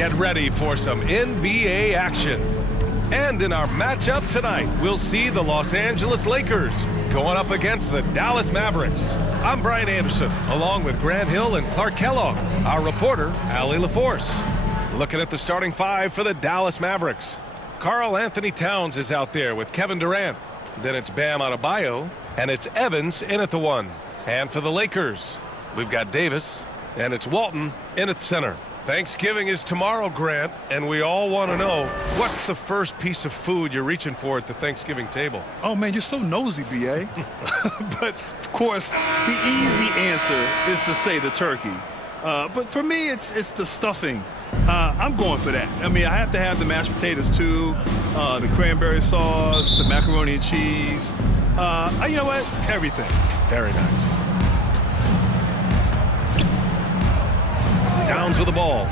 Get ready for some NBA action. And in our matchup tonight, we'll see the Los Angeles Lakers going up against the Dallas Mavericks. I'm Brian Anderson, along with Grant Hill and Clark Kellogg. Our reporter, Allie LaForce. Looking at the starting five for the Dallas Mavericks. Karl Anthony Towns is out there with Kevin Durant. Then it's Bam Adebayo, and it's Evans in at the one. And for the Lakers, we've got Davis, and it's Walton in at center. Thanksgiving is tomorrow, Grant, and we all want to know, what's the first piece of food you're reaching for at the Thanksgiving table? Oh, man, you're so nosy, B.A. But, of course, the easy answer is to say the turkey. But for me, it's the stuffing. I'm going for that. I mean, I have to have the mashed potatoes, too, the cranberry sauce, the macaroni and cheese. You know what? Everything. Very nice. Towns with the ball.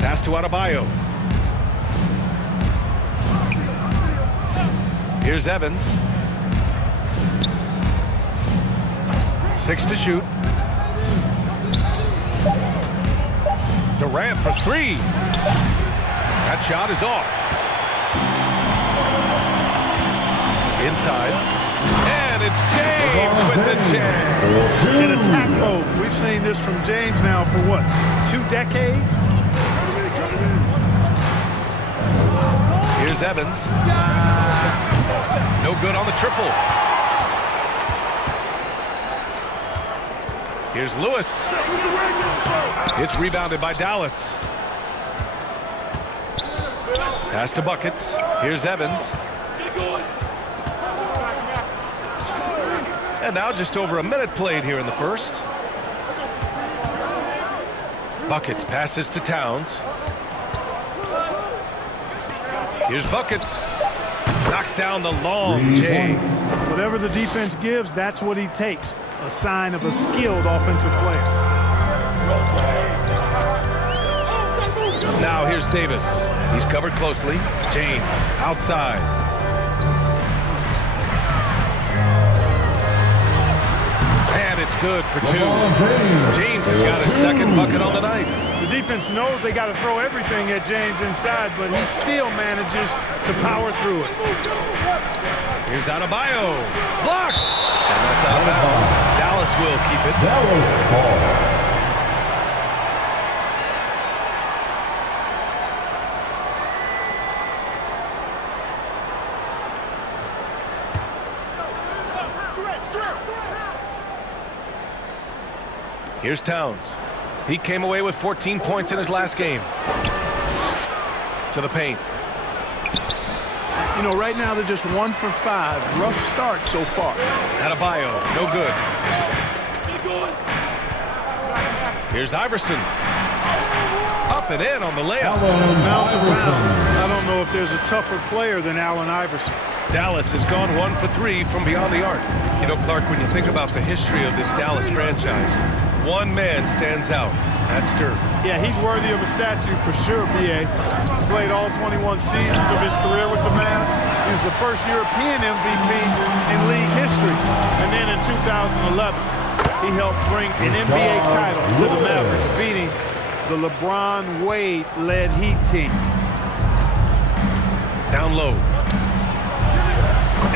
Pass to Adebayo. Here's Evans. 6 to shoot. Durant for 3. That shot is off. Inside. And it's James with the jam. In attack mode. We've seen this from James now for what, 2 decades? Here's Evans. No good on the triple. Here's Lewis. It's rebounded by Dallas. Pass to Buckets. Here's Evans. And now just over a minute played here in the first. Buckets passes to Towns. Here's Buckets. Knocks down the long J. Whatever the defense gives, that's what he takes. A sign of a skilled offensive player. Now here's Davis. He's covered closely. James outside. It's good for 2. James has got his second bucket on the night. The defense knows they got to throw everything at James inside, but he still manages to power through it. Here's Adebayo. Blocked! And that's out of bounds. Dallas will keep it. Dallas ball. Here's Towns. He came away with 14 points in his last game. To the paint. You know, right now they're just 1 for 5. Rough start so far. Adebayo, no good. Here's Iverson. Up and in on the layup. I don't know if there's a tougher player than Allen Iverson. Dallas has gone 1 for 3 from beyond the arc. You know, Clark, when you think about the history of this Dallas franchise, one man stands out. That's Dirk. Yeah, he's worthy of a statue for sure, B.A. He's played all 21 seasons of his career with the Mavs. He was the first European MVP in league history. And then in 2011, he helped bring an NBA title to the Mavericks, beating the LeBron Wade-led Heat team. Down low.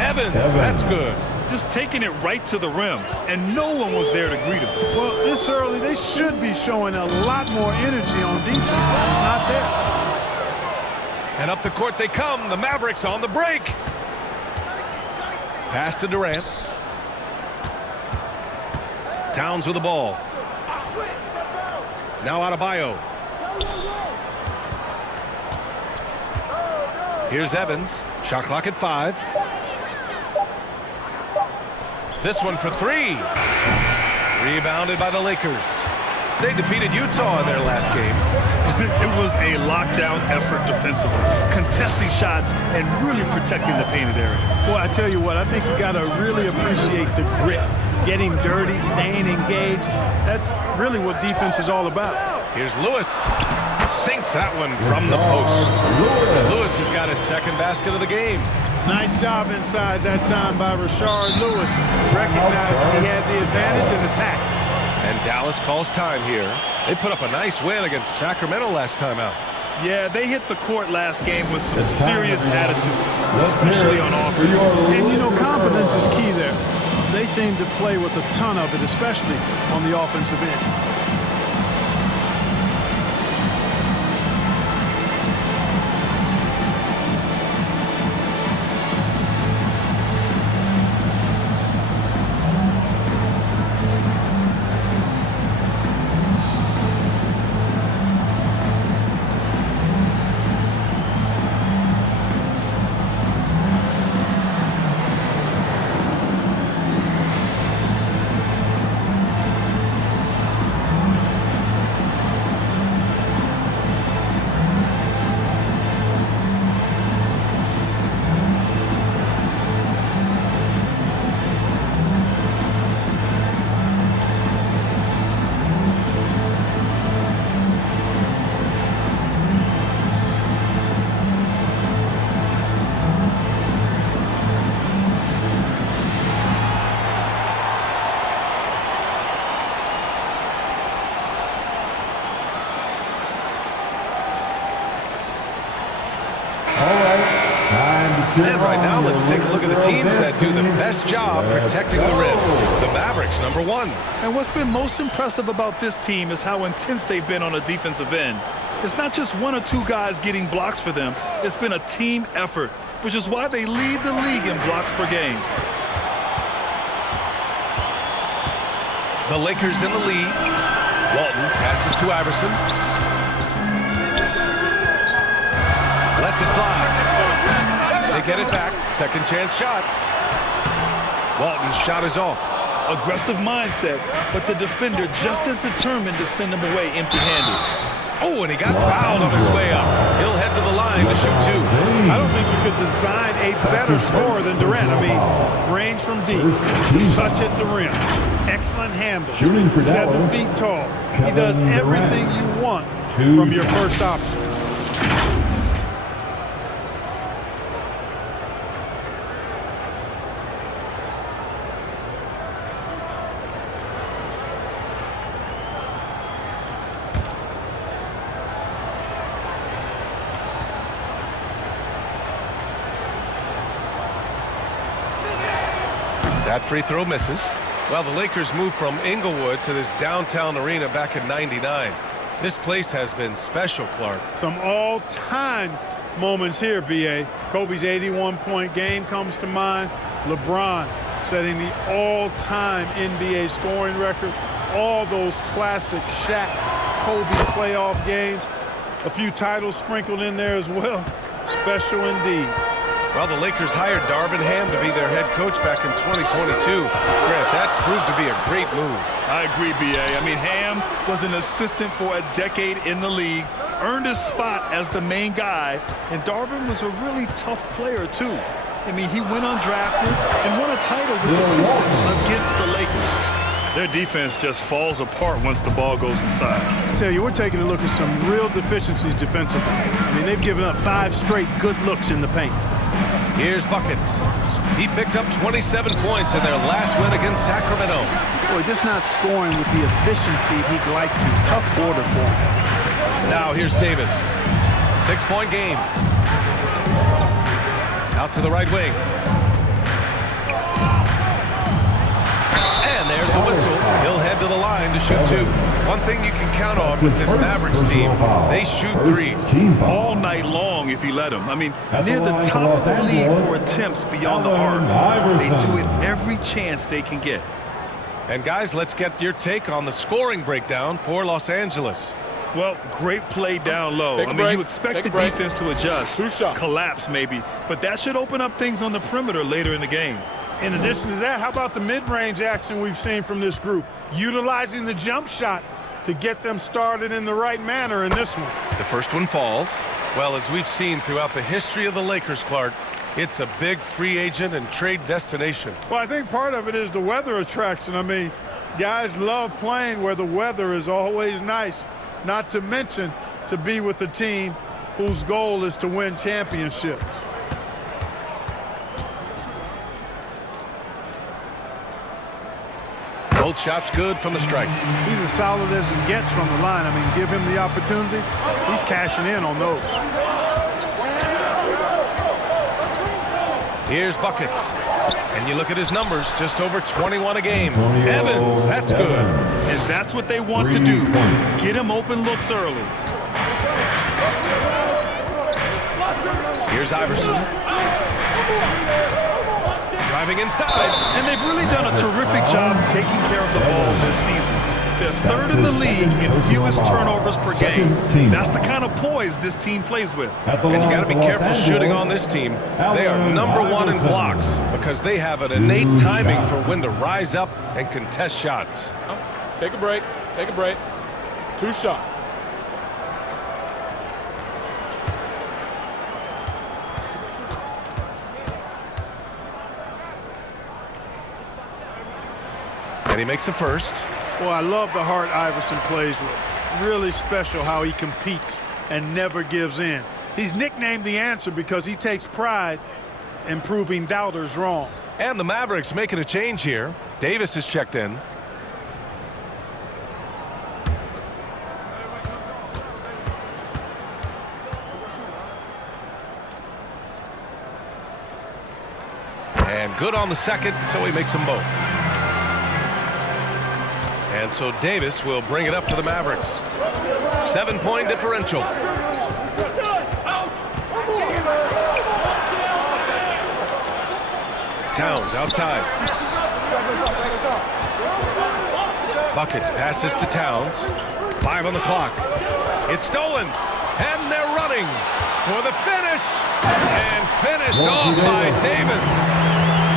Evans, that's good. Just taking it right to the rim, and no one was there to greet him. Well, this early, they should be showing a lot more energy on defense. It's not there. And up the court they come. The Mavericks on the break. Pass to Durant. Towns with the ball. Now Adebayo. Here's Evans. Shot clock at 5. This one for 3. Rebounded by the Lakers. They defeated Utah in their last game. It was a lockdown effort defensively, contesting shots and really protecting the painted area. Boy, I tell you what, I think you got to really appreciate the grit. Getting dirty, staying engaged. That's really what defense is all about. Here's Lewis. Sinks that one from the post. Lewis has got his second basket of the game. Nice job inside that time by Rashard Lewis. Recognized he had the advantage and attacked. And Dallas calls time here. They put up a nice win against Sacramento last time out. Yeah, they hit the court last game with some serious attitude, especially on offense. And, you know, confidence is key there. They seem to play with a ton of it, especially on the offensive end. And right now, let's take a look at the teams that do the best job protecting the rim. The Mavericks, #1. And what's been most impressive about this team is how intense they've been on the defensive end. It's not just one or two guys getting blocks for them. It's been a team effort, which is why they lead the league in blocks per game. The Lakers in the lead. Walton passes to Iverson. Lets it fly. They get it back. Second chance shot. Walton's shot is off. Aggressive mindset, but the defender just as determined to send him away empty-handed. Oh, and he got fouled on his way up. He'll head to the line to shoot two. I don't think you could design a better scorer than Durant. I mean, range from deep, touch at the rim, excellent handle, Shooting for 7 Dallas. feet tall. He does everything you want from your first option. That free throw misses. Well, the Lakers moved from Inglewood to this downtown arena back in '99. This place has been special, Clark. Some all-time moments here, B.A. Kobe's 81-point game comes to mind. LeBron setting the all-time NBA scoring record. All those classic Shaq, Kobe playoff games. A few titles sprinkled in there as well. Special indeed. Well, the Lakers hired Darvin Ham to be their head coach back in 2022. Grant, that proved to be a great move. I agree, B.A. I mean, Ham was an assistant for a decade in the league, earned his spot as the main guy, and Darvin was a really tough player, too. I mean, he went undrafted and won a title with the Pistons against the Lakers. Their defense just falls apart once the ball goes inside. I tell you, we're taking a look at some real deficiencies defensively. I mean, they've given up 5 straight good looks in the paint. Here's buckets. He picked up 27 points in their last win against Sacramento. Boy, just not scoring with the efficiency he'd like to. Tough quarter for him. Now here's Davis. 6-point game. Out to the right wing. And there's a whistle. He'll head to the line to shoot two. One thing you can count on with this Mavericks team, they shoot threes. All night long if you let them. I mean, near the top of the league for attempts beyond the arc. They do it every chance they can get. And guys, let's get your take on the scoring breakdown for Los Angeles. Well, great play down low. I mean, you expect the defense to adjust, collapse maybe, but that should open up things on the perimeter later in the game. In addition to that, how about the mid-range action we've seen from this group? Utilizing the jump shot to get them started in the right manner in this one. The first one falls. Well, as we've seen throughout the history of the Lakers, Clark, it's a big free agent and trade destination. Well, I think part of it is the weather attraction. I mean, guys love playing where the weather is always nice, not to mention to be with a team whose goal is to win championships. Both shots good from the stripe. He's as solid as it gets from the line. I mean, give him the opportunity. He's cashing in on those. Here's buckets. And you look at his numbers, just over 21 a game. Evans, that's good. And that's what they want to do. Get him open looks early. Here's Iverson. Driving inside. And they've really done a terrific job taking care of the ball this season. They're third in the league in fewest turnovers per game. That's the kind of poise this team plays with. And you got to be careful shooting on this team. They are #1 in blocks because they have an innate timing for when to rise up and contest shots. Take a break. Take a break. 2 shots. And he makes a first. Well, I love the heart Iverson plays with. Really special how he competes and never gives in. He's nicknamed the answer because he takes pride in proving doubters wrong. And the Mavericks making a change here. Davis is checked in. And good on the second, so he makes them both. And so Davis will bring it up to the Mavericks. 7-point differential. Towns outside. Buckets passes to Towns. 5 on the clock. It's stolen. And they're running for the finish. And finished off by Davis.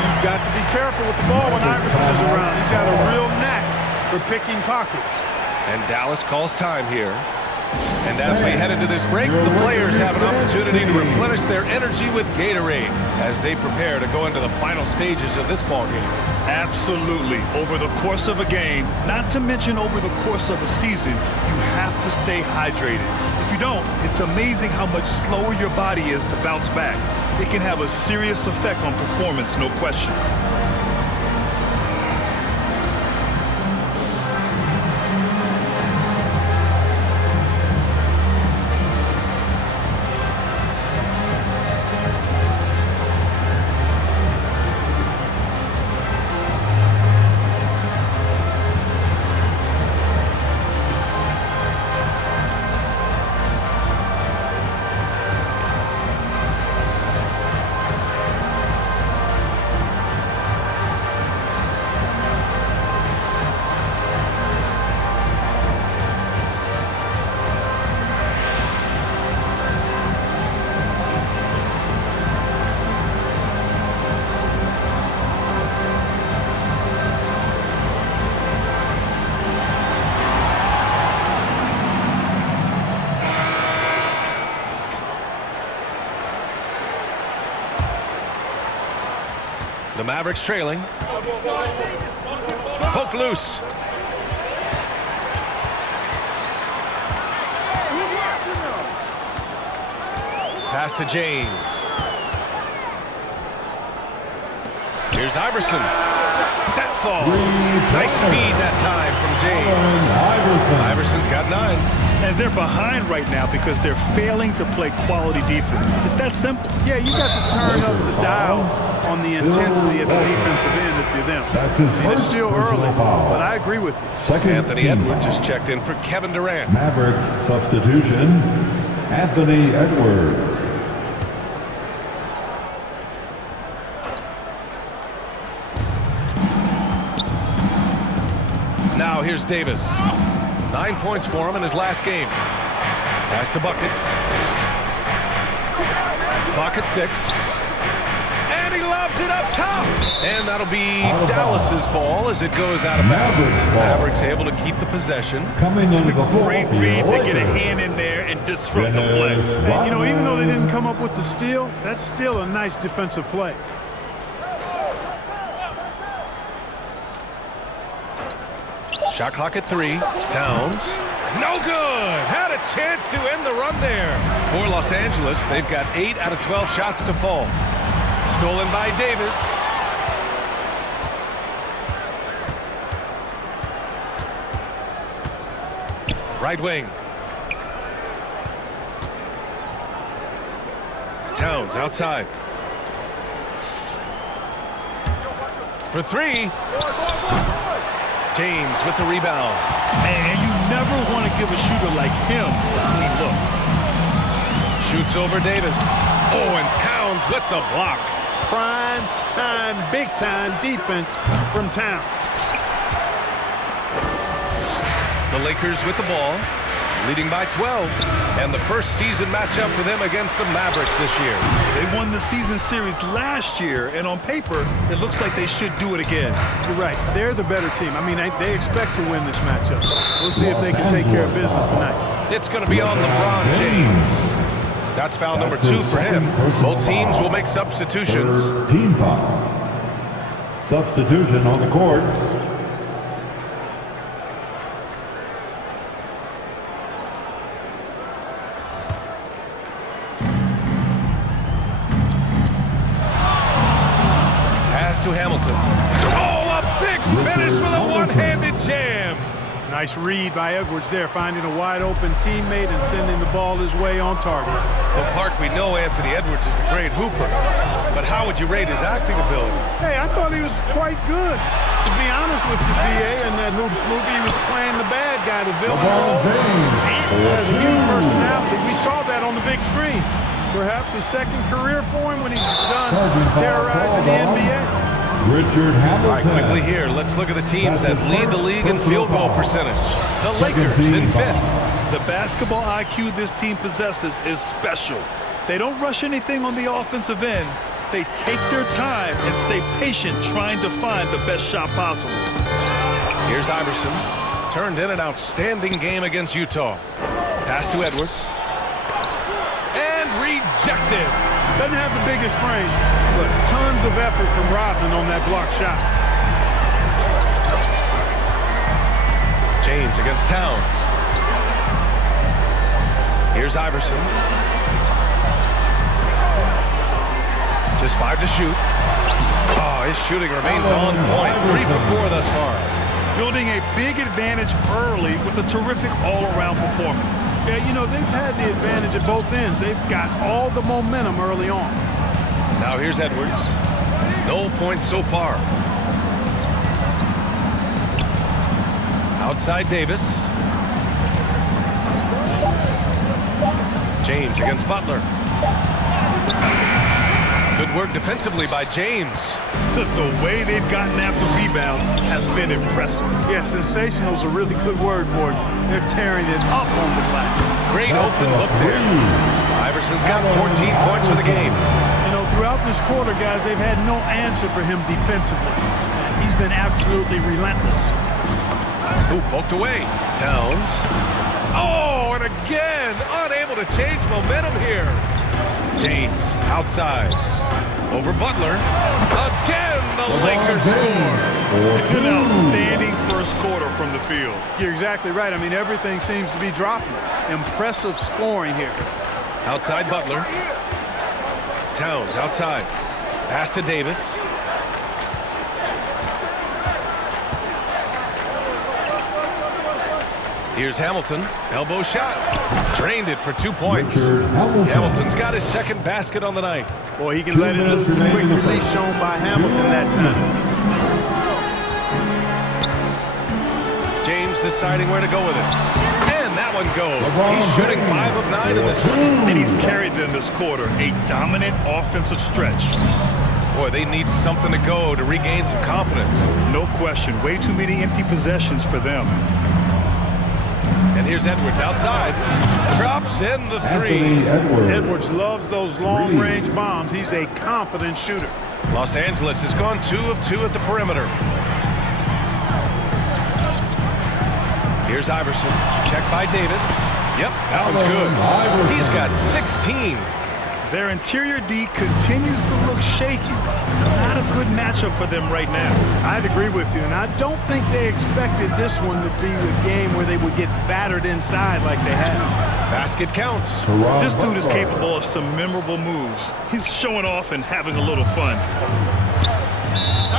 You've got to be careful with the ball when Iverson is around. He's got a real knack for picking pockets. And Dallas calls time here. And as we head into this break, the players have an opportunity to replenish their energy with Gatorade as they prepare to go into the final stages of this ballgame. Absolutely. Over the course of a game, not to mention over the course of a season, you have to stay hydrated. If you don't, it's amazing how much slower your body is to bounce back. It can have a serious effect on performance, no question. The Mavericks trailing. Poke loose. Pass to James. Here's Iverson. That falls. Nice speed that time from James. Iverson's got 9. And they're behind right now because they're failing to play quality defense. It's that simple. Yeah, you got to turn up the dial on the intensity at the defensive end if you're them. It's still early, but I agree with you. Anthony Edwards just checked in for Kevin Durant. Mavericks substitution, Anthony Edwards. Now here's Davis. 9 points for him in his last game. Pass to Buckets. Clock at 6. And he lobs it up top. And that'll be Dallas's ball as it goes out of bounds. Mavericks able to keep the possession. Coming into the Great read to get a hand in there and disrupt the play. And, you know, even though they didn't come up with the steal, that's still a nice defensive play. Shot clock at 3. Towns. No good. Had a chance to end the run there. For Los Angeles, they've got 8 out of 12 shots to fall. Stolen by Davis. Right wing. Towns outside. For three. James with the rebound. Man, you never want to give a shooter like him a clean look. Shoots over Davis. Oh, and Towns with the block. Prime time, big time defense from Towns. The Lakers with the ball, leading by 12. And the first season matchup for them against the Mavericks this year. They won the season series last year, and on paper, it looks like they should do it again. You're right. They're the better team. I mean, they expect to win this matchup. We'll see if they can take care of business tonight. It's going to be on LeBron James. That's foul number 2 for him. Both teams will make substitutions. Team foul. Substitution on the court. Pass to Hamilton. Oh, a big finish with a one-handed jam. Nice read by Edwards there, finding a wide-open teammate and sending the ball his way on target. Well, Clark, we know Anthony Edwards is a great hooper, but how would you rate his acting ability? Hey, I thought he was quite good. To be honest with you, B.A., in that Hoops movie, he was playing the bad guy, the villain role. He has a huge personality. We saw that on the big screen. Perhaps a second career for him when he's done terrorizing the NBA. Richard Hamilton. All right, quickly here, let's look at the teams that lead the league in field goal percentage. The Lakers in 5th. The basketball IQ this team possesses is special. They don't rush anything on the offensive end. They take their time and stay patient trying to find the best shot possible. Here's Iverson. Turned in an outstanding game against Utah. Pass to Edwards. And rejected. Doesn't have the biggest frame, but tons of effort from Rodman on that block shot. James against Towns. Here's Iverson. Just 5 to shoot. Oh, his shooting remains on point. 3 for 4 thus far. Building a big advantage early with a terrific all-around performance. Yeah, you know, they've had the advantage at both ends. They've got all the momentum early on. Now here's Edwards. No points so far. Outside Davis. James against Butler. Good work defensively by James. The way they've gotten after rebounds has been impressive. Yeah, sensational is a really good word for it. They're tearing it up on the glass. Great open look there. Iverson's got 14 points for the game. You know, throughout this quarter, guys, they've had no answer for him defensively. He's been absolutely relentless. Ooh, poked away. Towns. Oh, and again, unable to change momentum here. James outside. Over Butler. Again, the Lakers score. An outstanding first quarter from the field. You're exactly right. I mean, everything seems to be dropping. Impressive scoring here. Outside Butler. Towns outside. Pass to Davis. Here's Hamilton. Elbow shot. Drained it for 2 points. Hamilton's got his second basket on the night. Boy, he can let it loose. The quick release shown by Hamilton that time. James deciding where to go with it. And that one goes. He's shooting 5 of 9 in this one. And he's carried them this quarter. A dominant offensive stretch. Boy, they need something to go to regain some confidence. No question. Way too many empty possessions for them. And here's Edwards outside. Drops in the 3. Edwards loves those long-range bombs. He's a confident shooter. Los Angeles has gone 2 of 2 at the perimeter. Here's Iverson. Checked by Davis. Yep, that one's good. He's got 16. Their interior D continues to look shaky. Not a good matchup for them right now. I'd agree with you, and I don't think they expected this one to be a game where they would get battered inside like they have. Basket counts. This dude is capable of some memorable moves. He's showing off and having a little fun.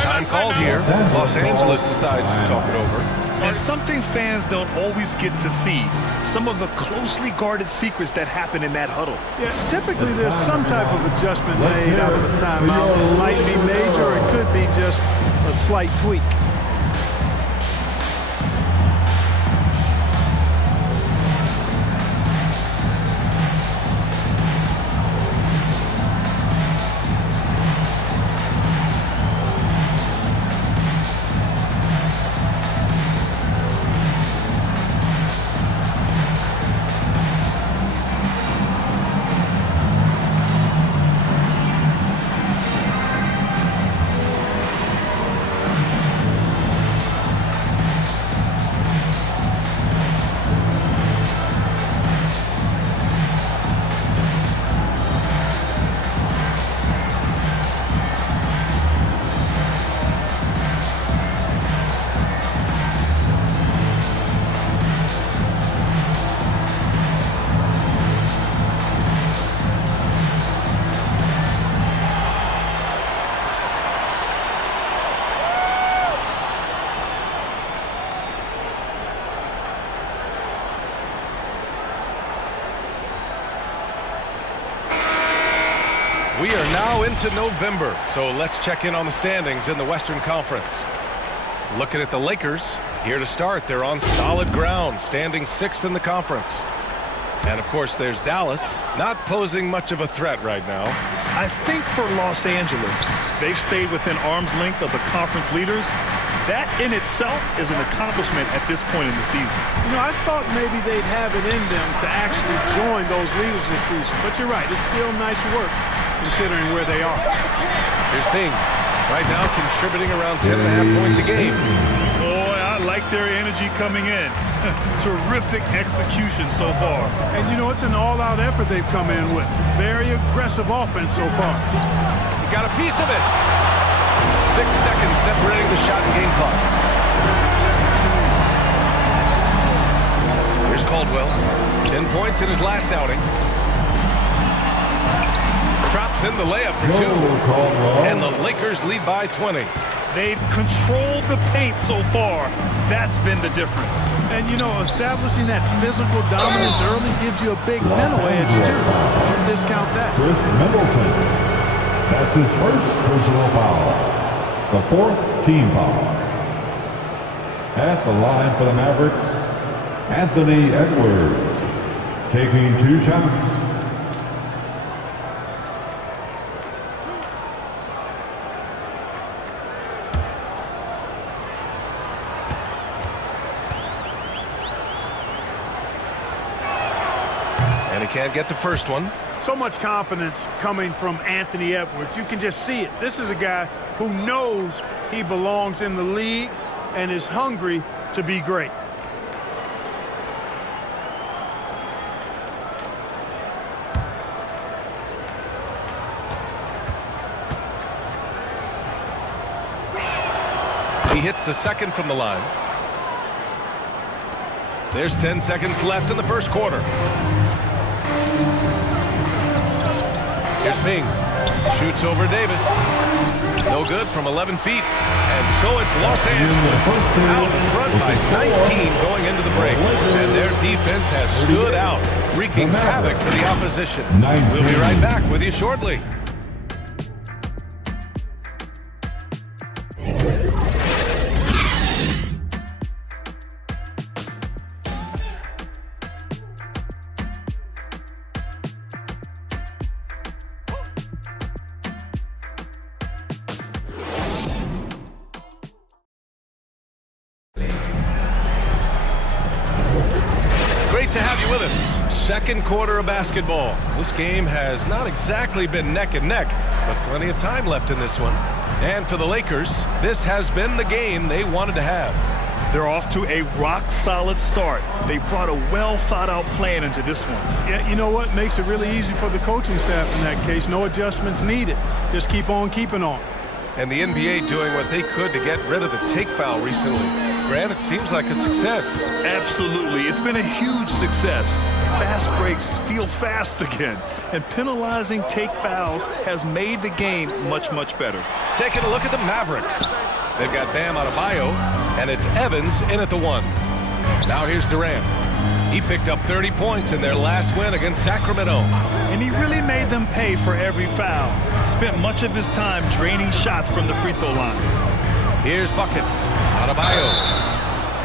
Time called here. Los Angeles decides to talk it over. And something fans don't always get to see, some of the closely guarded secrets that happen in that huddle. Yeah, typically there's some type of adjustment made out of the timeout. It might be major, or it could be just a slight tweak. We are now into November, so let's check in on the standings in the Western Conference. Looking at the Lakers, here to start, they're on solid ground, standing 6th in the conference. And, of course, there's Dallas, not posing much of a threat right now. I think for Los Angeles, they've stayed within arm's length of the conference leaders. That in itself is an accomplishment at this point in the season. You know, I thought maybe they'd have it in them to actually join those leaders this season. But you're right, it's still nice work considering where they are. Here's Ping, right now contributing around 10.5 points a game. Boy, I like their energy coming in. Terrific execution so far. And, you know, it's an all-out effort they've come in with. Very aggressive offense so far. He got a piece of it. 6 seconds separating the shot and game clocks. Here's Caldwell. 10 points in his last outing. Drops in the layup for 2. And the Lakers lead by 20. They've controlled the paint so far. That's been the difference. And, you know, establishing that physical dominance early gives you a big mental edge, too. Don't discount that. Chris Middleton. That's his first personal foul. The 4th team foul. At the line for the Mavericks, Anthony Edwards, taking 2 shots. And he can't get the first one. So much confidence coming from Anthony Edwards. You can just see it. This is a guy who knows he belongs in the league and is hungry to be great. He hits the second from the line. There's 10 seconds left in the first quarter. Here's Ping. Shoots over Davis. No good from 11 feet. And so it's Los Angeles out in front by 19 going into the break. And their defense has stood out, wreaking havoc for the opposition. We'll be right back with you shortly. Great to have you with us. Second quarter of basketball. This game has not exactly been neck and neck, but plenty of time left in this one. And for the Lakers, this has been the game they wanted to have. They're off to a rock-solid start. They brought a well-thought-out plan into this one. Yeah, you know what? Makes it really easy for the coaching staff in that case. No adjustments needed. Just keep on keeping on. And the NBA doing what they could to get rid of the take foul recently. Grant, it seems like a success. Absolutely. It's been a huge success. Fast breaks feel fast again. And penalizing take fouls has made the game much, much better. Taking a look at the Mavericks. They've got Bam Adebayo. And it's Evans in at the 1. Now here's Durant. He picked up 30 points in their last win against Sacramento. And he really made them pay for every foul. Spent much of his time draining shots from the free throw line. Here's buckets. Adebayo.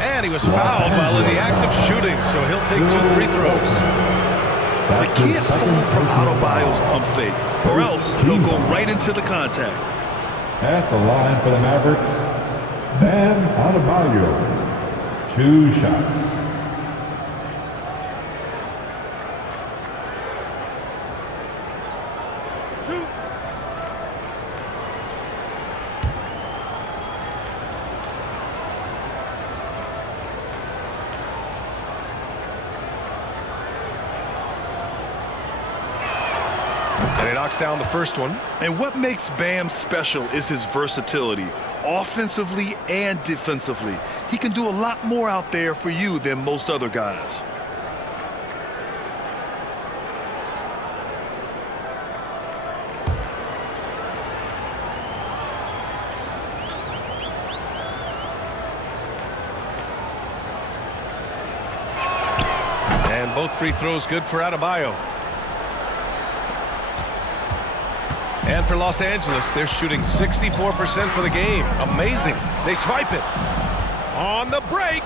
And he was fouled while in the act of shooting, so he'll take 2 free throws. You can't fall from Adebayo's pump fake, or else he'll go right into the contact. At the line for the Mavericks, Bam Adebayo. 2 shots. And he knocks down the first one. And what makes Bam special is his versatility, offensively and defensively. He can do a lot more out there for you than most other guys. And both free throws good for Adebayo. And for Los Angeles, they're shooting 64% for the game. Amazing. They swipe it. On the break.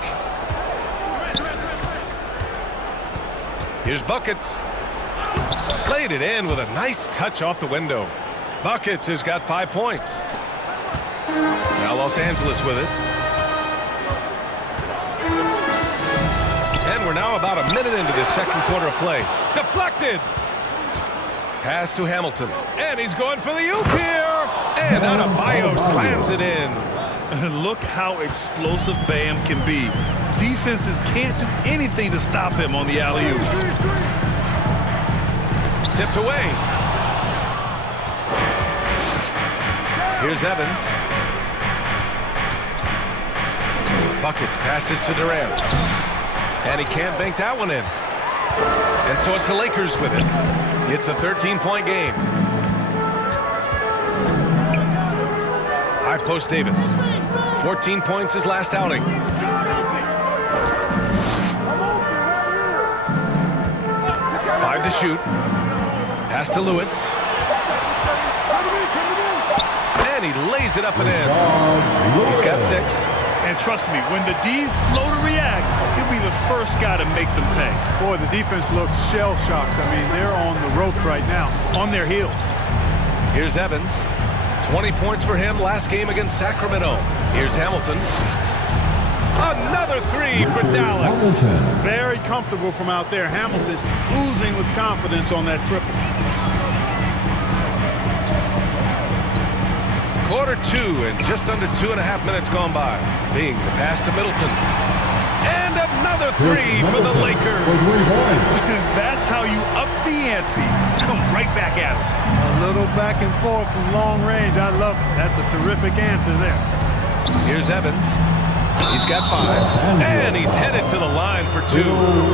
Here's Buckets. Laid it in with a nice touch off the window. Buckets has got 5 points. Now Los Angeles with it. And we're now about a minute into this second quarter of play. Deflected. Pass to Hamilton. And he's going for the oop here. And Adebayo slams it in. Look how explosive Bam can be. Defenses can't do anything to stop him on the alley-oop. Tipped away. Here's Evans. Buckets passes to Durant. And he can't bank that one in. And so it's the Lakers with it. It's a 13-point game. High post Davis. 14 points his last outing. Five to shoot. Pass to Lewis. And he lays it up and in. He's got 6. And trust me, when the D's slow to react, he'll be the first guy to make them pay. Boy, the defense looks shell-shocked. I mean, they're on the ropes right now, on their heels. Here's Evans. 20 points for him last game against Sacramento. Here's Hamilton. Another 3 for Dallas. Very comfortable from out there. Hamilton oozing with confidence on that triple. Quarter 2 and just under 2.5 minutes gone by. Being the pass to Middleton. And another 3 for the Lakers. That's how you up the ante. Come right back at him. A little back and forth from long range. I love it. That's a terrific answer there. Here's Evans. He's got 5. And he's headed to the line for 2.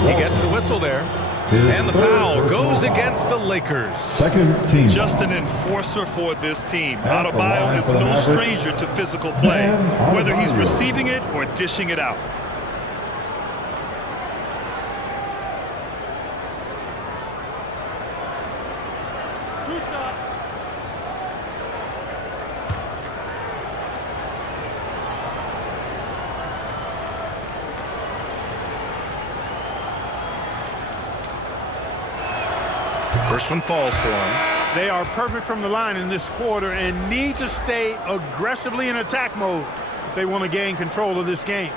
He gets the whistle there. And the foul goes against the Lakers. Second team. Just an enforcer for this team. Adebayo is no stranger to physical play, whether he's receiving it or dishing it out. First one falls for him. They are perfect from the line in this quarter and need to stay aggressively in attack mode if they want to gain control of this game.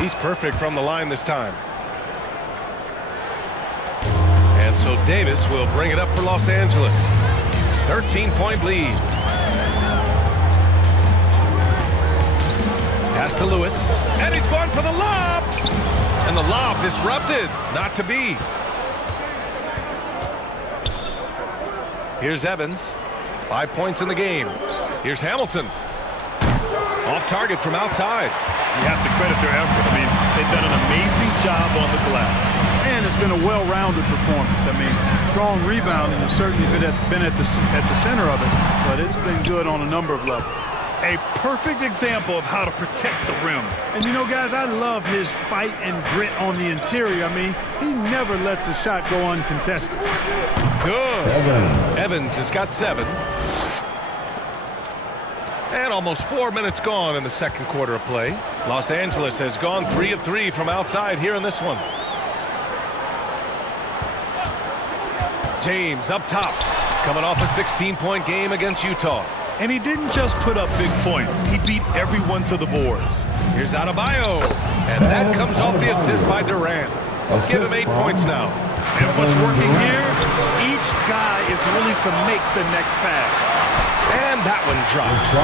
He's perfect from the line this time. And so Davis will bring it up for Los Angeles. 13-point lead. Pass to Lewis. And he's going for the lob. And the lob disrupted. Not to be. Here's Evans. 5 points in the game. Here's Hamilton. Off target from outside. You have to credit their effort. I mean, they've done an amazing job on the glass. And it's been a well-rounded performance. I mean, strong rebounding has certainly been at the center of it, but it's been good on a number of levels. A perfect example of how to protect the rim. And you know, guys, I love his fight and grit on the interior. I mean, he never lets a shot go uncontested. Good. Evans has got 7. And almost 4 minutes gone in the second quarter of play. Los Angeles has gone 3 of 3 from outside here in this one. James up top, coming off a 16-point game against Utah. And he didn't just put up big points. He beat everyone to the boards. Here's Adebayo. And that comes off the assist by Durant. Give him 8 points now. And what's working here, each guy is willing to make the next pass. And that one drops.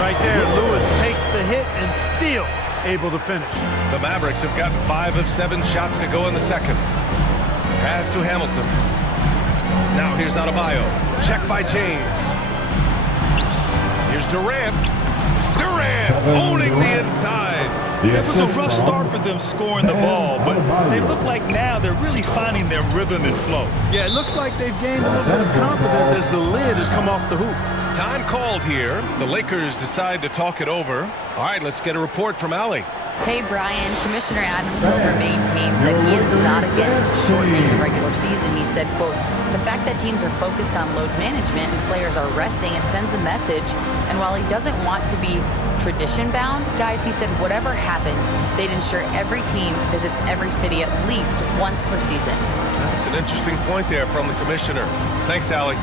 Right there, Lewis takes the hit and still able to finish. The Mavericks have gotten 5 of 7 shots to go in the second. Pass to Hamilton. Now here's Adebayo. Check by James. Here's Durant. Durant owning the inside. It was a rough start for them scoring the ball, but they look like now they're really finding their rhythm and flow. Yeah, it looks like they've gained a little bit of confidence as the lid has come off the hoop. Time called here. The Lakers decide to talk it over. All right, let's get a report from Allie. Hey, Brian. Commissioner Adam Silver maintains that he is not against shortening the regular season. He said, quote, the fact that teams are focused on load management and players are resting, it sends a message. And while he doesn't want to be tradition-bound, guys, he said whatever happens, they'd ensure every team visits every city at least once per season. That's an interesting point there from the commissioner. Thanks, Allie.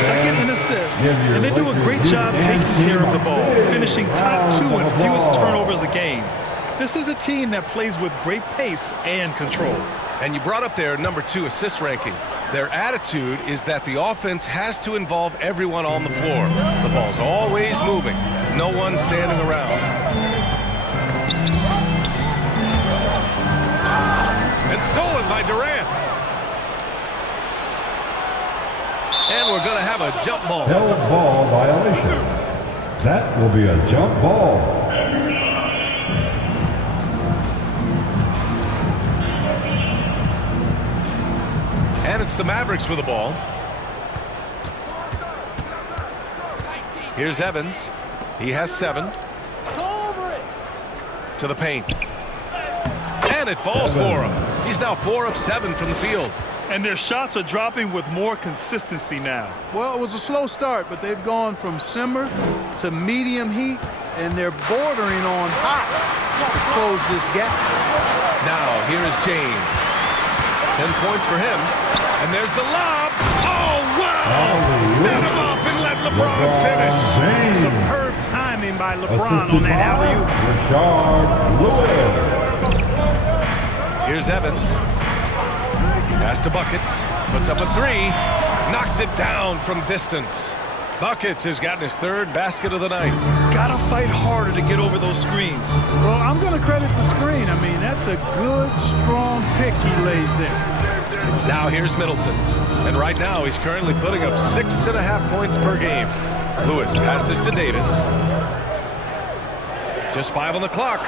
Second in assists, and they do a great job taking care of the ball, finishing top 2 in fewest turnovers a game. This is a team that plays with great pace and control. And you brought up their number 2 assist ranking. Their attitude is that the offense has to involve everyone on the floor. The ball's always moving, no one standing around. And stolen by Durant. And we're going to have a jump ball. Held ball violation. That will be a jump ball. And it's the Mavericks with the ball. Here's Evans. He has 7. To the paint. And it falls for him. He's now 4 of 7 from the field. And their shots are dropping with more consistency now. Well, it was a slow start, but they've gone from simmer to medium heat, and they're bordering on hot to close this gap. Now, here is James. 10 points for him. And there's the lob. Oh, wow! Set him up and let LeBron finish. Superb timing by LeBron on that alley-oop. Here's Evans. Pass to Buckets. Puts up a 3. Knocks it down from distance. Buckets has gotten his 3rd basket of the night. Gotta fight harder to get over those screens. Well, I'm going to credit the screen. I mean, that's a good, strong pick he lays there. Now here's Middleton. And right now he's currently putting up 6.5 points per game. Lewis passes to Davis. Just 5 on the clock.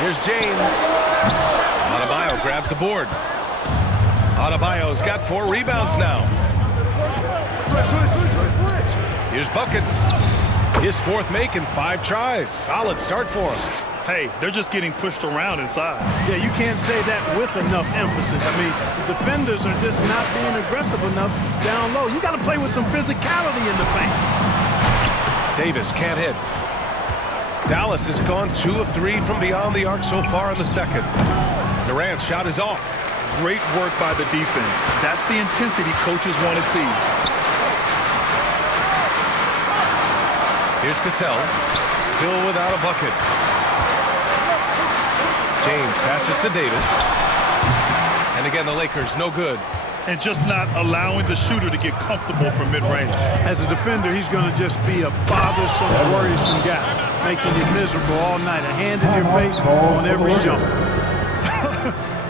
Here's James. Adebayo grabs the board. Adebayo's got 4 rebounds now. Here's Buckets. His fourth make in 5 tries. Solid start for him. Hey, they're just getting pushed around inside. Yeah, you can't say that with enough emphasis. I mean, the defenders are just not being aggressive enough down low. You got to play with some physicality in the paint. Davis can't hit. Dallas has gone 2 of 3 from beyond the arc so far in the second. Durant's shot is off. Great work by the defense. That's the intensity coaches want to see. Here's Cassell, still without a bucket. James passes to Davis. And again, the Lakers, no good. And just not allowing the shooter to get comfortable from mid-range. As a defender, he's going to just be a bothersome, worrisome guy, making you miserable all night, a hand in your face on every jump.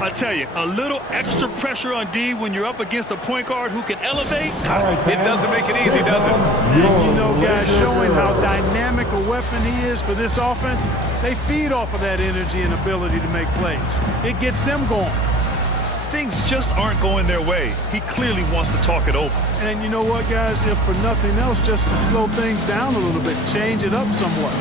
I tell you, a little extra pressure on D when you're up against a point guard who can elevate. It doesn't make it easy, does it? And you know, guys, showing how dynamic a weapon he is for this offense, they feed off of that energy and ability to make plays. It gets them going. Things just aren't going their way. He clearly wants to talk it over. And you know what, guys, if for nothing else, just to slow things down a little bit, change it up somewhat.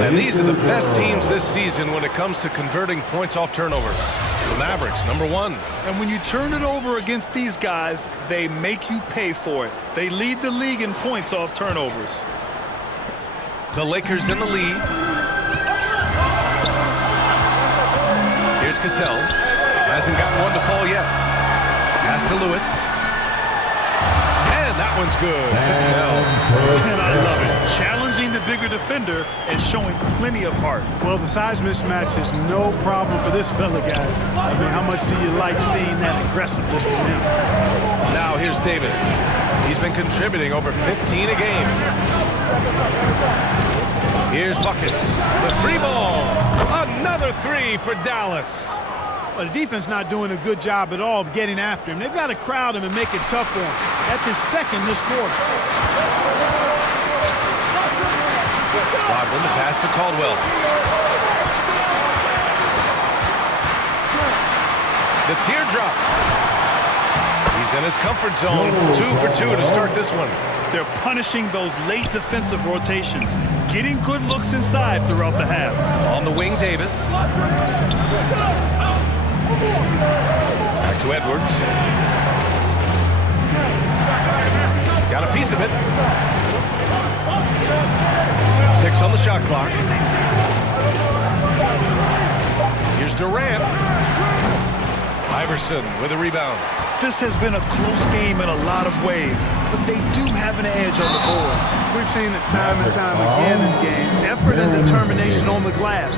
And these are the best teams this season when it comes to converting points off turnovers. The Mavericks, #1. And when you turn it over against these guys, they make you pay for it. They lead the league in points off turnovers. The Lakers in the lead. Here's Cassell. Hasn't gotten one to fall yet. Pass to Lewis. And that one's good. Cassell. And I love it. Challenging the bigger defender and showing plenty of heart. Well, the size mismatch is no problem for this fella, guy. I mean, how much do you like seeing that aggressiveness from him? Now here's Davis. He's been contributing over 15 a game. Here's buckets. The 3 ball. Another 3 for Dallas. Well, the defense not doing a good job at all of getting after him. They've got to crowd him and make it tough for him. That's his second this quarter. Rodman, the pass to Caldwell. The teardrop. He's in his comfort zone. 2 for 2 to start this one. They're punishing those late defensive rotations, getting good looks inside throughout the half. On the wing, Davis. Back to Edwards. Got a piece of it. 6 on the shot clock. Here's Durant. Iverson with a rebound. This has been a close game in a lot of ways, but they do have an edge on the boards. We've seen it time and time again in games. Effort and determination on the glass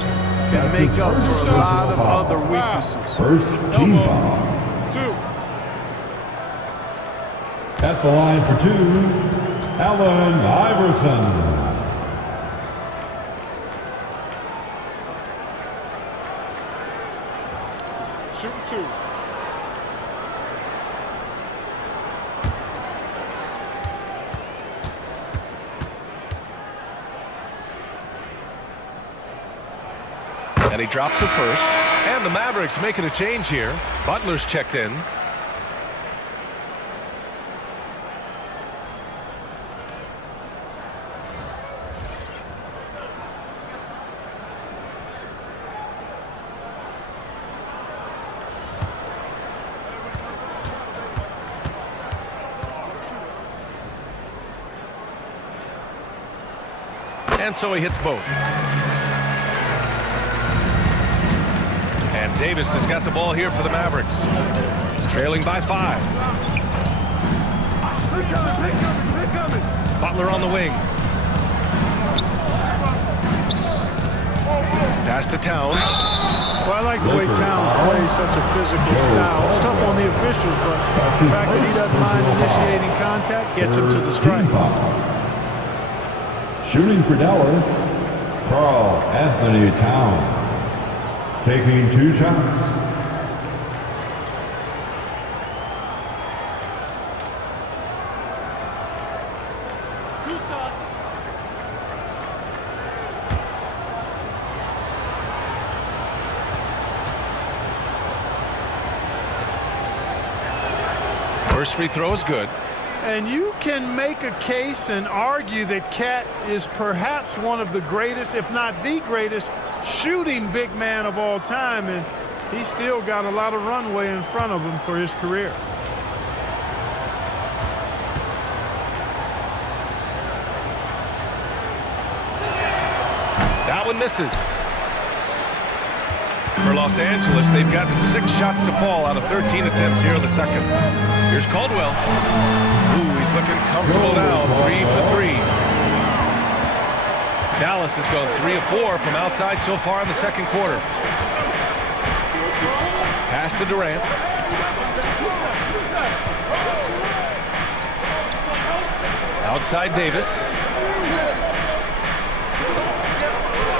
can make up for a lot of other weaknesses. First team foul. 2. At the line for 2, Allen Iverson. Shooting 2. And he drops the first. And the Mavericks making a change here. Butler's checked in. And so he hits both. And Davis has got the ball here for the Mavericks. Trailing by 5. Butler on the wing. Pass to Towns. Well, I like the way Towns plays such a physical style. It's tough on the officials, but the fact that he doesn't mind initiating contact gets him to the strike. Shooting for Dallas, Karl Anthony Towns. Taking 2 shots. First free throw is good. And you can make a case and argue that Cat is perhaps one of the greatest, if not the greatest, shooting big man of all time, and he's still got a lot of runway in front of him for his career. That one misses. For Los Angeles, they've gotten 6 shots to fall out of 13 attempts here in the second. Here's Caldwell. Ooh, he's looking comfortable now. 3 for 3. Dallas has gone 3 of 4 from outside so far in the second quarter. Pass to Durant. Outside Davis.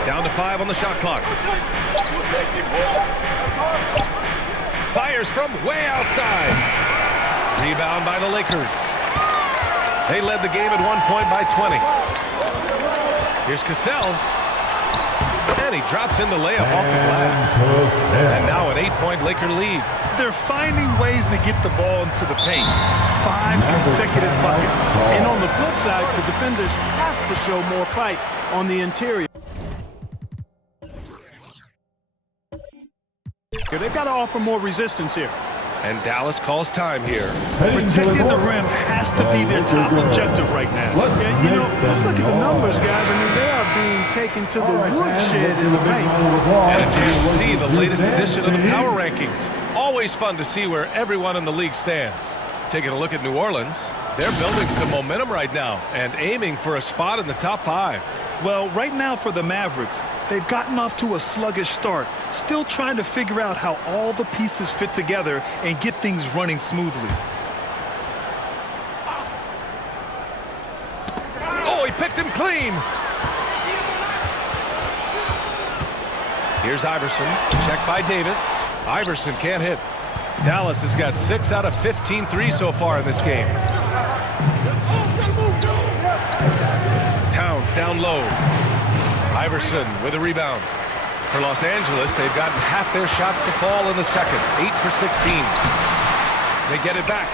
Down to 5 on the shot clock. Fires from way outside. Rebound by the Lakers. They led the game at one point by 20. Here's Cassell. And he drops in the layup off the glass. And now an 8-point Laker lead. They're finding ways to get the ball into the paint. 5 consecutive buckets. And on the flip side, the defenders have to show more fight on the interior. They've got to offer more resistance here. And Dallas calls time here. Protecting the rim has to be their top objective right now. And, you know, let's look at the numbers, guys. I mean, they are being taken to the woodshed in the paint. And a chance to see the latest edition of the power rankings. Always fun to see where everyone in the league stands. Taking a look at New Orleans, they're building some momentum right now and aiming for a spot in the top 5. Well, right now for the Mavericks, they've gotten off to a sluggish start, still trying to figure out how all the pieces fit together and get things running smoothly. Oh, he picked him clean. Here's Iverson, checked by Davis. Iverson can't hit. Dallas has got 6 out of 15 threes so far in this game. Towns down low. Iverson with a rebound. For Los Angeles, they've gotten half their shots to fall in the second. 8 for 16. They get it back.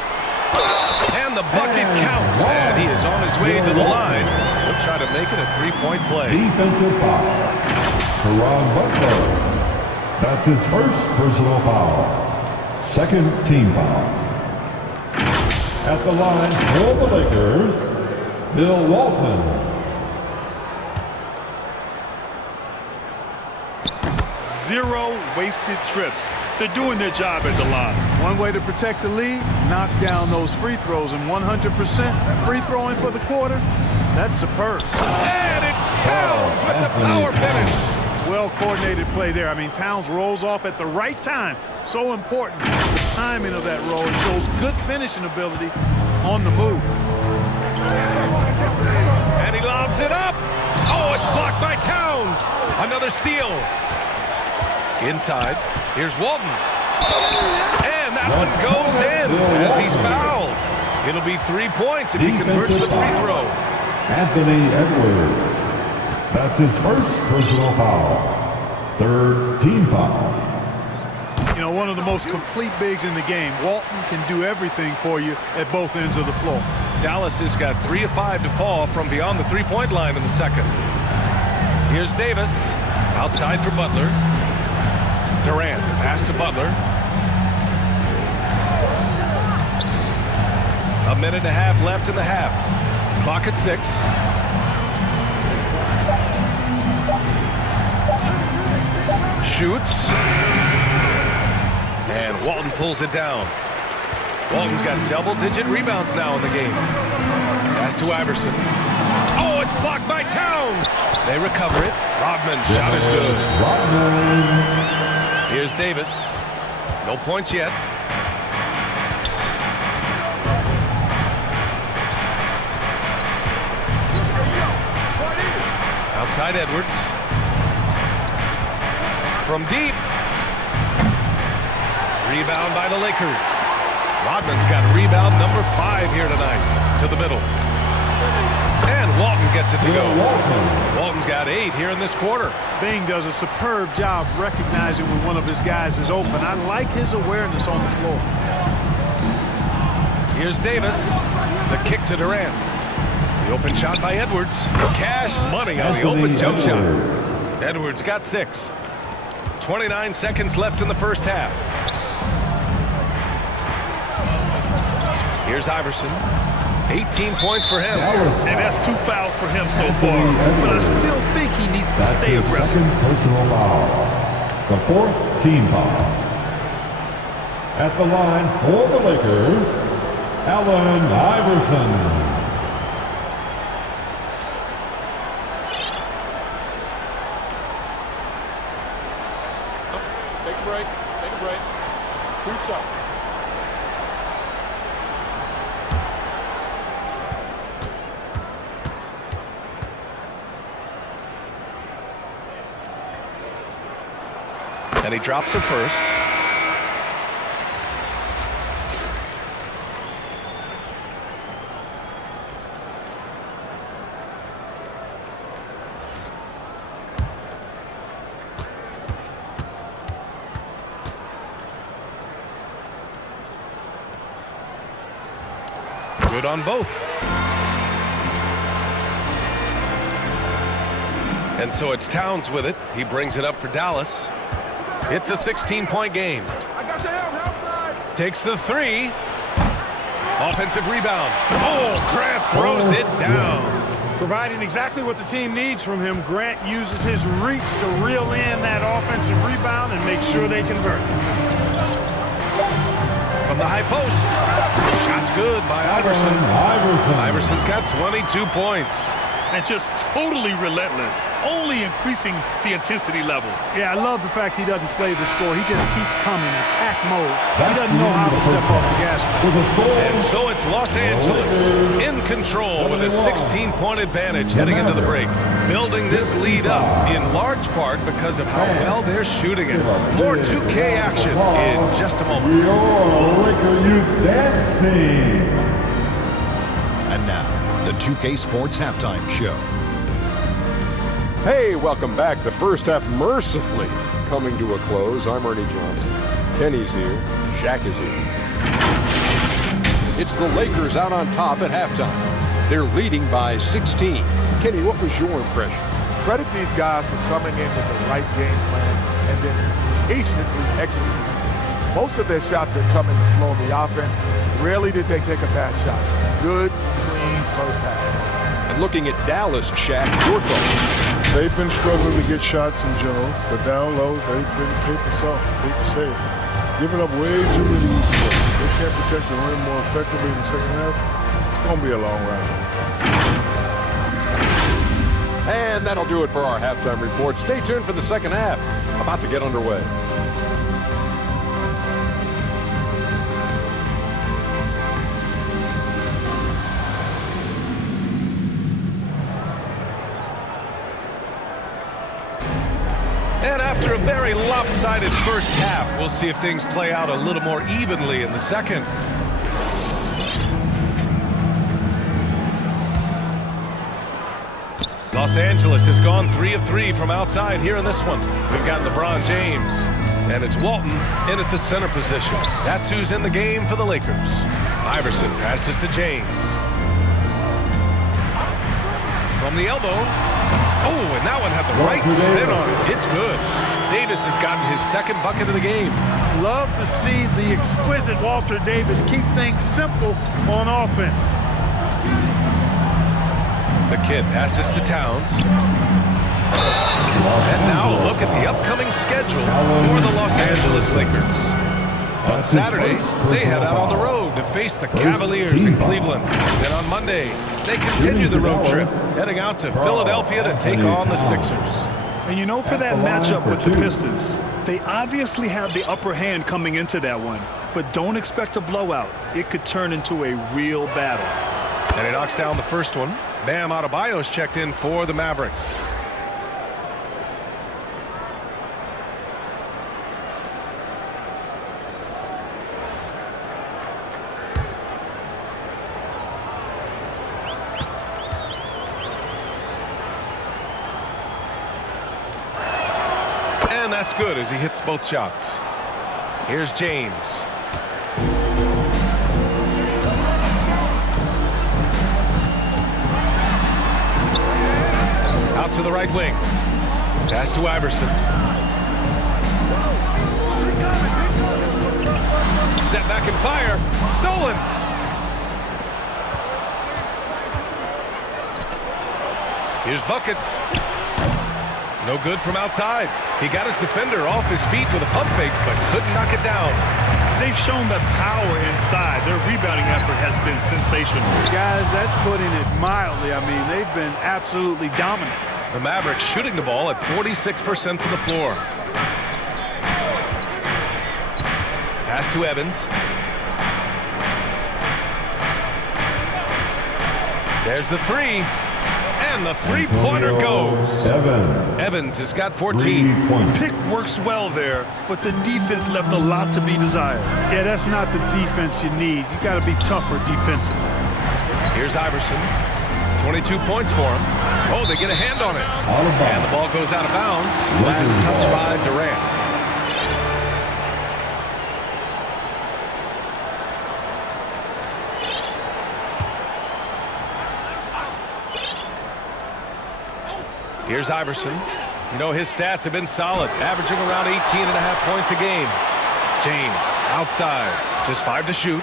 And the bucket counts. And he is on his way to the line. He'll try to make it a 3-point play. Defensive foul. Ron Butler. That's his first personal foul. Second team foul. At the line for the Lakers, Bill Walton. 0 wasted trips. They're doing their job at the line. One way to protect the lead, knock down those free throws, and 100% free throwing for the quarter, that's superb. And it's Towns with the power finish. Well-coordinated play there. I mean, Towns rolls off at the right time. So important, the timing of that roll. It shows good finishing ability on the move. And he lobs it up. Oh, it's blocked by Towns. Another steal. Inside, here's Walton. And that one goes in as he's fouled. It'll be 3 points if he converts the free throw. Anthony Edwards. That's his first personal foul. Third team foul. You know, one of the most complete bigs in the game. Walton can do everything for you at both ends of the floor. Dallas has got 3 of 5 to fall from beyond the three-point line in the second. Here's Davis. Outside for Butler. Durant, pass to Butler. A minute and a half left in the half. Clock at 6. Shoots. Walton pulls it down. Walton's got double-digit rebounds now in the game. Pass to Iverson. Oh, it's blocked by Towns. They recover it. Rodman's shot is good. Here's Davis. No points yet. Outside Edwards. From deep. Rebound by the Lakers. Rodman's got rebound number 5 here tonight. To the middle. And Walton gets it to go. Walton's got 8 here in this quarter. Bing does a superb job recognizing when one of his guys is open. I like his awareness on the floor. Here's Davis. The kick to Durant. The open shot by Edwards. Cash money on the open jump shot. Edwards got 6. 29 seconds left in the first half. Here's Iverson. 18 points for him. And that's 2 fouls for him so far. But I still think he needs to stay aggressive. Second personal foul. The 4th team foul. At the line for the Lakers, Allen Iverson. Take a break. Take a break. 2 shots. And he drops it first. Good on both. And so it's Towns with it. He brings it up for Dallas. It's a 16-point game. Takes the 3. Offensive rebound. Oh, Grant throws it down. Providing exactly what the team needs from him, Grant uses his reach to reel in that offensive rebound and make sure they convert. From the high post. Shot's good by Iverson. Iverson's got 22 points. And just totally relentless, only increasing the intensity level. Yeah, I love the fact he doesn't play the score. He just keeps coming, attack mode. He doesn't know how to step off the gas. And so it's Los Angeles in control with a 16-point advantage heading into the break. Building this lead up in large part because of how well they're shooting it. More 2K action in just a moment. Your Laker Youth Dance Team. And now, the 2K Sports Halftime Show. Hey, welcome back. The first half mercifully coming to a close. I'm Ernie Johnson. Kenny's here. Shaq is here. It's the Lakers out on top at halftime. They're leading by 16. Kenny, what was your impression? Credit these guys for coming in with the right game plan and then patiently executing. Most of their shots have come in the flow of the offense. Rarely did they take a bad shot. Good, clean first half. And looking at Dallas, Shaq, your thoughts? They've been struggling to get shots in Joe, but down low, they've been paper soft. Hate to say it. Giving up way too many easy looks. They can't protect the rim more effectively in the second half. It's going to be a long ride. And that'll do it for our halftime report. Stay tuned for the second half. About to get underway. And after a very lopsided first half, we'll see if things play out a little more evenly in the second. Los Angeles has gone 3 of 3 from outside here in this one. We've got LeBron James, and it's Walton in at the center position. That's who's in the game for the Lakers. Iverson passes to James. From the elbow. Oh, and that one had the right spin on it. It's good. Davis has gotten his second bucket of the game. Love to see the exquisite Walter Davis keep things simple on offense. The kid passes to Towns. And now look at the upcoming schedule for the Los Angeles Lakers. On Saturday, they head out on the road to face the Cavaliers in Cleveland. Then on Monday, they continue the road trip, heading out to Philadelphia to take on the Sixers. And you know, for that matchup with the Pistons, they obviously have the upper hand coming into that one. But don't expect a blowout. It could turn into a real battle. And he knocks down the first one. Bam Adebayo's checked in for the Mavericks. And that's good as he hits both shots. Here's James. Out to the right wing. Pass to Iverson. Step back and fire. Stolen. Here's buckets. No good from outside. He got his defender off his feet with a pump fake, but couldn't knock it down. They've shown the power inside. Their rebounding effort has been sensational. Guys, that's putting it mildly. I mean, they've been absolutely dominant. The Mavericks shooting the ball at 46% from the floor. Pass to Evans. There's the three. And the three-pointer goes. Evans has got 14. Pick works well there, but the defense left a lot to be desired. Yeah, that's not the defense you need. You got to be tougher defensively. Here's Iverson. 22 points for him. Oh, they get a hand on it. And the ball goes out of bounds. Last touch by Durant. Here's Iverson. You know, his stats have been solid, averaging around 18.5 points a game. James, outside, just 5 to shoot.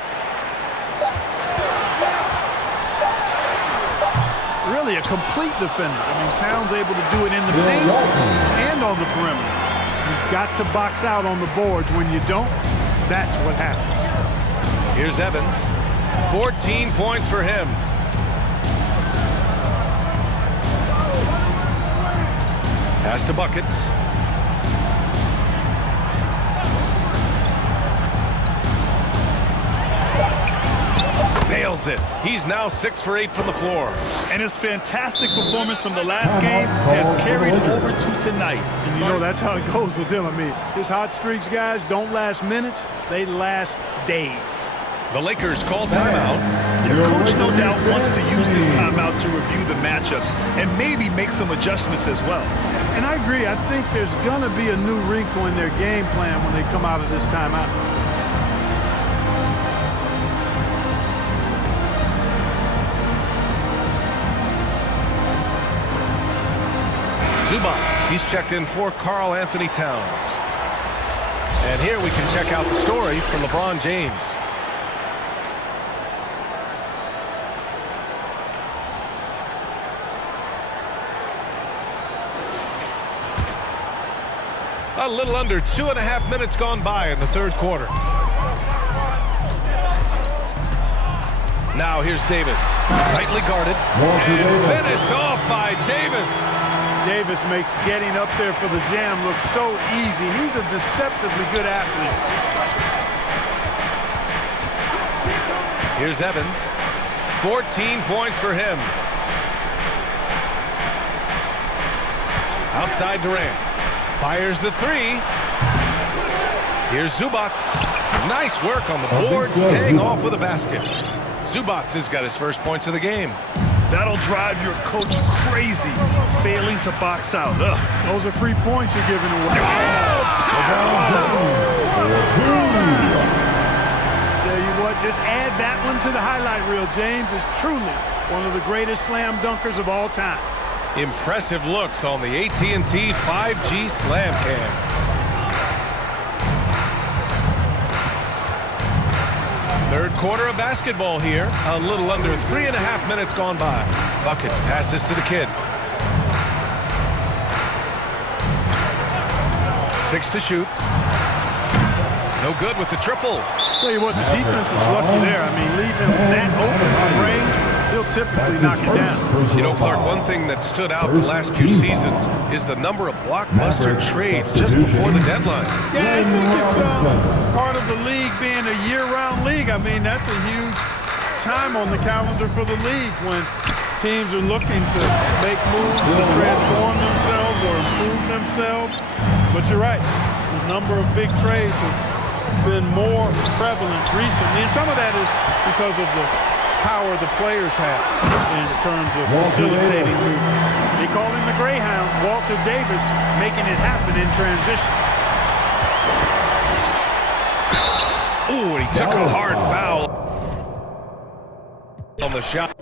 Really a complete defender. I mean, Towns able to do it in the paint and on the perimeter. You've got to box out on the boards. When you don't, that's what happens. Here's Evans. 14 points for him. Pass to buckets. Nails it. He's now 6 for 8 from the floor. And his fantastic performance from the last game has carried over to tonight. And you know that's how it goes with him. I mean, his hot streaks, guys, don't last minutes. They last days. The Lakers call timeout. Their coach, no doubt, wants to use this timeout to review the matchups and maybe make some adjustments as well. And I agree. I think there's going to be a new wrinkle in their game plan when they come out of this timeout. Zubats, he's checked in for Karl Anthony Towns. And here we can check out the story from LeBron James. A little under 2.5 minutes gone by in the third quarter. Now here's Davis. Tightly guarded. And finished off by Davis. Davis makes getting up there for the jam look so easy. He's a deceptively good athlete. Here's Evans. 14 points for him. Outside Durant. Fires the three. Here's Zubats. Nice work on the boards, paying off with a basket. Zubats has got his first points of the game. That'll drive your coach crazy, failing to box out. Ugh. Those are free points you're giving away. Tell you what, just add that one to the highlight reel. James is truly one of the greatest slam dunkers of all time. Impressive looks on the AT&T 5G Slam Cam. Third quarter of basketball here. A little under 3.5 minutes gone by. Buckets passes to the kid. 6 to shoot. No good with the triple. Tell you what, the defense was lucky there. I mean, leave him that open from range, he'll typically knock it down. You know, Clark, one thing that stood out the last few seasons is the number of blockbuster trades just before the deadline. Yeah, I think it's part of the league being a year-round league. I mean, that's a huge time on the calendar for the league when teams are looking to make moves to transform themselves or improve themselves. But you're right, the number of big trades have been more prevalent recently, and some of that is because of the power the players have in terms of facilitating movement. They call him the Greyhound, Walter Davis, making it happen in transition. Ooh, and he took a hard foul on the shot.